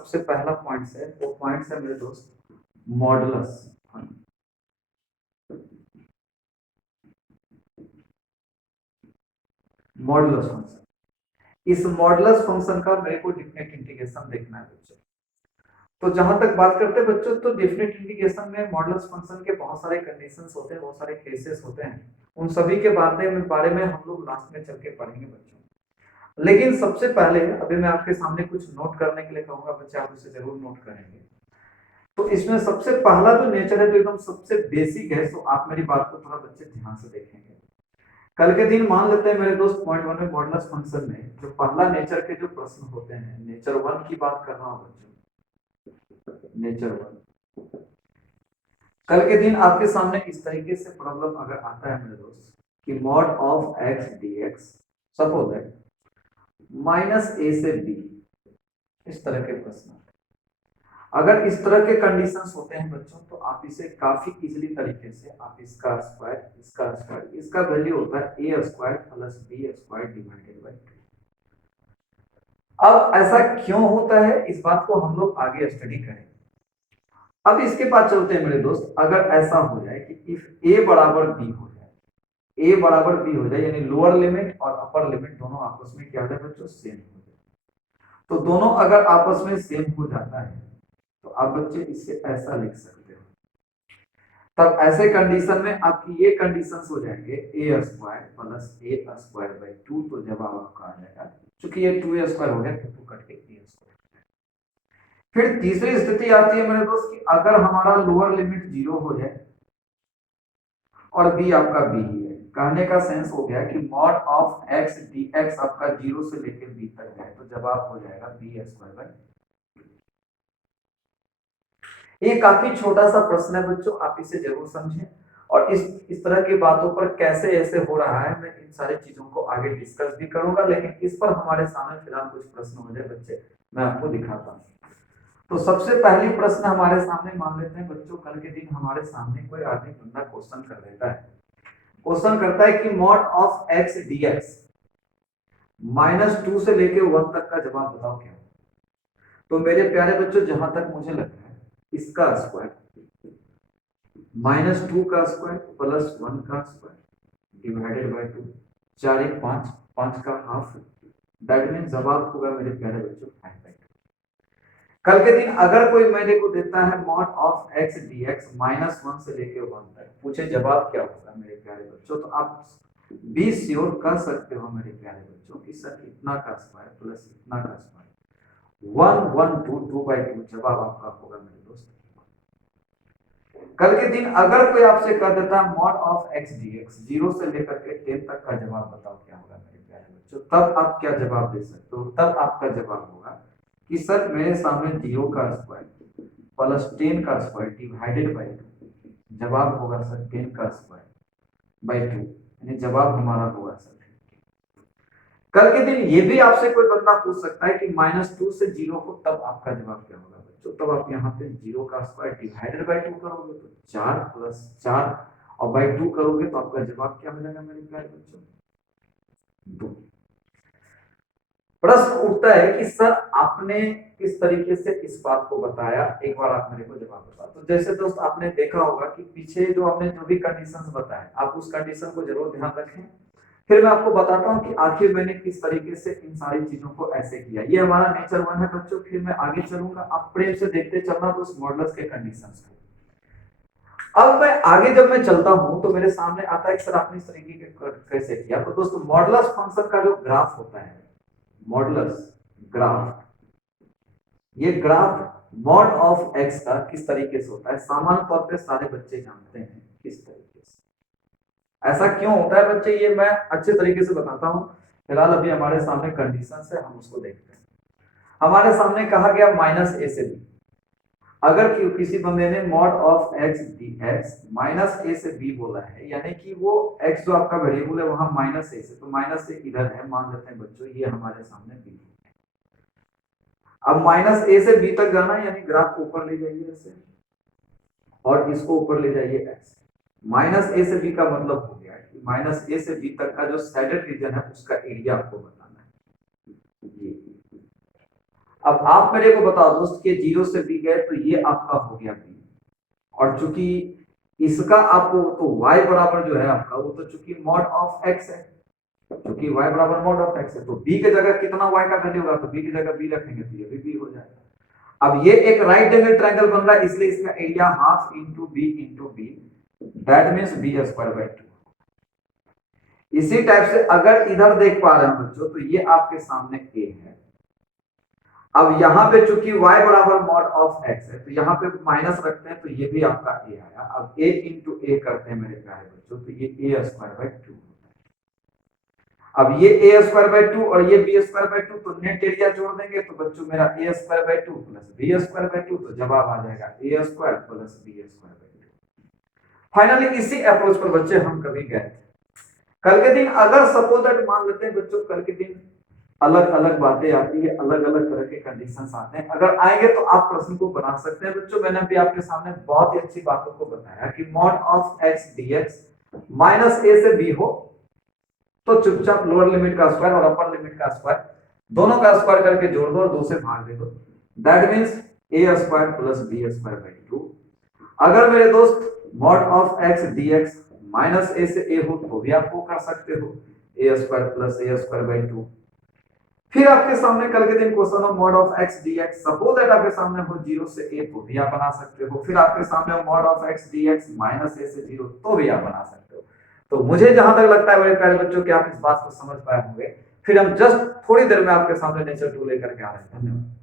सबसे पहला पॉइंट है, वो पॉइंट है मेरे दोस्त मॉडुलस। मॉडुलस फंक्शन, इस मॉडुलस फंक्शन का मेरे को डेफिनेट इंटीग्रेशन देखना है बच्चों। तो जहां तक बात करते हैं बच्चों, तो डेफिनेट इंटीग्रेशन में मॉडुलस फंक्शन के बहुत सारे कंडीशंस होते हैं, बहुत सारे केसेस होते हैं। उन सभी के बारे में हम लोग लास्ट में चल के पढ़ेंगे बच्चों। लेकिन सबसे पहले अभी मैं आपके सामने कुछ नोट करने के लिए कहूंगा, बच्चे आप इसे जरूर नोट करेंगे। तो इसमें सबसे पहला जो नेचर है, जो एकदम सबसे बेसिक है, तो आप मेरी बात को थोड़ा बच्चे ध्यान से देखेंगे। कल के दिन मान लेते हैं मेरे दोस्त पॉइंट वन में मॉडुलस फंक्शन में जो पहला नेचर के जो प्रश्न होते हैं, नेचर वन की बात कर रहा हूं बच्चों, नेचर वन। कल के दिन आपके सामने इस तरीके से प्रॉब्लम अगर आता है मेरे दोस्त कि mod of x d x suppose that minus a से बी, इस तरह के प्रश्न। अगर इस तरह के कंडीशंस होते हैं बच्चों, तो आप इसे काफी इजीली तरीके से आप इसका स्क्वायर, इसका वैल्यू होता है a square plus b square divided by 2। अब ऐसा क्यों होता है, इस बात को हम लोग आगे स्टडी करेंगे। अब इसके बाद चलते हैं मेरे दोस्त, अगर ऐसा हो जाए कि इफ ए बराबर बी हो जाए, ए बराबर बी हो जाए, यानी लोअर लिमिट और अपर लिमिट दोनों आपस में क्या हो जाए बच्चों, सेम हो जाए। तो दोनों अगर आपस में सेम हो जाता है, तो आप बच्चे इससे ऐसा लिख सकते हो। तब ऐसे कंडीशन में आपकी ये कंडीशंस हो जाएंगे a square plus a square by 2, तो जवाब आपका आ जाएगा, क्योंकि ये 2a स्क्वायर हो गया तो 2 कट के ए स्क्वायर। फिर तीसरी स्थिति आती है मेरे दोस्त कि अगर हमारा लोअर लिमिट 0 हो जाए और बी आपका बी ही है, कहने का सेंस हो गया कि mod of x d x आपका 0 से लेकर बी तक है, तो जवाब हो जाएगा बी स्क्वायर बाई। ये काफी छोटा सा प्रश्न है बच्चों, आप इसे जरूर समझें। और इस तरह की बातों पर कैसे ऐसे हो रहा है, मैं इन सारी चीजों को आगे डिस्कस भी करूंगा, लेकिन इस पर हमारे सामने फिलहाल कुछ प्रश्न हो जाए बच्चे, मैं आपको दिखाता हूँ। तो सबसे पहली प्रश्न हमारे सामने मान लेते हैं बच्चों, कल के दिन हमारे सामने कोई आदमी बंदा क्वेश्चन कर देता है, क्वेश्चन करता है कि mod of x d x -2 से लेके 1 तक का जवाब बताओ क्या। तो मेरे प्यारे बच्चों, जहां तक मुझे लगता है इसका स्क्वायर -2 का स्क्वायर प्लस 1 का स्क्वायर डिवाइडेड बाय 2, 4 1 5, 5 का हाफ, दैट मीन जवाब होगा मेरे प्यारे बच्चों 5/2। कल के दिन अगर कोई मेरे को देता है mod of x d x -1 से लेके 1 तक, पूछे जवाब क्या होगा मेरे प्यारे बच्चों, तो आप बी श्योर कर सकते हो मेरे प्यारे बच्चों कि सर इतना का स्क्वायर प्लस इतना का स्क्वायर 1 1 2 2/2, जवाब आपका होगा मेरे दोस्त। कल के दिन अगर कोई आपसे कह देता है mod of x d x 0 से लेकर के 10 तक का जवाब बताओ क्या होगा मेरे प्यारे बच्चों, तब आप क्या जवाब दे सकते हो, तब आपका जवाब होगा कि सर मेरे सामने 0 का स्क्वायर प्लस 10 का स्क्वायर डिवाइडेड बाय 2, जवाब होगा सर 10 का स्क्वायर बाय 2, यानी जवाब हमारा होगा सर। कल के दिन ये भी आपसे कोई बंदा पूछ सकता है कि -2 से 0 हो, तब आपका जवाब क्या होगा बच्चों, तब आप यहाँ पे 0 का स्क्वायर डिवाइडेड बाय 2 करोगे तो 4 प्लस 4 और बाय 2 करोगे तो आपका जवाब क्या हो जाएगा मेरे प्यारे बच्चों, 2। प्रश्न उठता है कि सर आपने किस तरीके से इस बात को बताया, एक बार आप मेरे को जवाब बताओ। तो जैसे दोस्त आपने देखा होगा कि पीछे जो हमने जो भी कंडीशंस बताए, आप उस कंडीशन को जरूर ध्यान रखें। फिर मैं आपको बताता हूं कि आखिर मैंने किस तरीके से इन सारी चीजों को ऐसे किया। ये हमारा नेचर 1 है बच्चों, फिर मैं आगे चलूंगा, आप प्रेम से देखते चलना तो उस मॉडल्स के कंडीशंस को। अब मैं आगे जब मैं चलता हूं तो मेरे सामने आता है कि सर आपने इस तरीके के कैसे किया। तो दोस्तों मॉडुलस फंक्शन का जो ग्राफ होता है, मॉडुलस ग्राफ, ये ग्राफ मॉड ऑफ एक्स का किस तरीके से होता है, सामान्य तौर पे सारे बच्चे जानते हैं किस तरीके से। ऐसा क्यों होता है बच्चे, ये मैं अच्छे तरीके से बताता हूं। फिलहाल अभी हमारे सामने कंडीशन है, हम उसको देखते हैं। हमारे सामने कहा गया -a से b, अगर किसी बंदे ने mod of x d x -a से b बोला है, यानी कि वो x जो आपका वेरिएबल है वहां -a से, तो -a इधर है, मान लेते हैं बच्चों ये हमारे सामने b। अब -a से b तक जाना, यानी ग्राफ को ऊपर ले जाइए ऐसे और इसको ऊपर ले जाइए ऐसे। -a से b का मतलब हो गया कि -a से b तक का जो सैडेड रीजन है उसका एरिया आपको बताना है ये। अब आप मेरे को बताओ दोस्त कि 0 से b गए तो ये आपका हो गया b, और चूंकि इसका आपको तो y बराबर जो है आपका वो तो चूंकि मॉड ऑफ x है, क्योंकि y बराबर मॉड ऑफ x है, तो b के जगह कितना y का वैल्यू होगा, तो b की जगह b रखेंगे तो ये भी b हो जाएगा। अब ये एक राइट एंगल ट्रायंगल बन रहा है, इसलिए इसका area half into b, that means b square by 2। इसी टाइप से अगर इधर देख पा रहे हैं बच्चों, तो ये आपके सामने a है। अब यहाँ पे चूंकि y बराबर मॉड ऑफ x है, तो यहाँ पे माइनस रखते हैं तो ये भी आपका a आया। अब a इंटू a करते हैं मेरे प्यारे बच्चों, तो ये a स्क्वायर बाय 2 होता है। अब ये a स्क्वायर बाय 2 और ये b स्क्वायर बाय 2, तो नेट एरिया जोड़ देंगे तो बच्चों मेरा a square by 2 plus b square by 2, तो जवाब आ जाएगा a square plus b square by 2। Finally इसी अप्रोच पर बच्चे हम कभी गए थे। कल के दिन अगर सपोज दैट मान लेते हैं बच्चों, कल के दिन अलग अलग बातें आती है, अलग अलग तरह के कंडीशंस आते हैं, अगर आएंगे तो आप प्रश्न को बना सकते हैं बच्चों। मैंने भी आपके सामने बहुत ही अच्छी बातों को बताया कि mod of x dx minus a से b हो तो चुपचाप लोअर लिमिट का स्क्वायर और अपर लिमिट का स्क्वायर दोनों का स्क्वायर करके जोड़ दो और 2 से भाग दे दो, that means a square plus b square by 2। अगर मेरे दोस्त mod of x dx minus a से a हो तो भी आप वो कर सकते हो, a square plus a square by 2। फिर आपके सामने कल के दिन question of mod of x dx, suppose that आपके सामने हो 0 से a तो भी आप बना सकते हो। फिर आपके सामने हो mod of x dx minus a से 0 तो भी आप बना सकते हो। तो मुझे जहां तक लगता है मेरे प्यारे बच्चों कि आप इस बात को समझ पाए होंगे। फिर हम जस्ट थोड़ी देर में आपके सामने नेचर 2 लेकर के आ रहे हैं। धन्यवाद।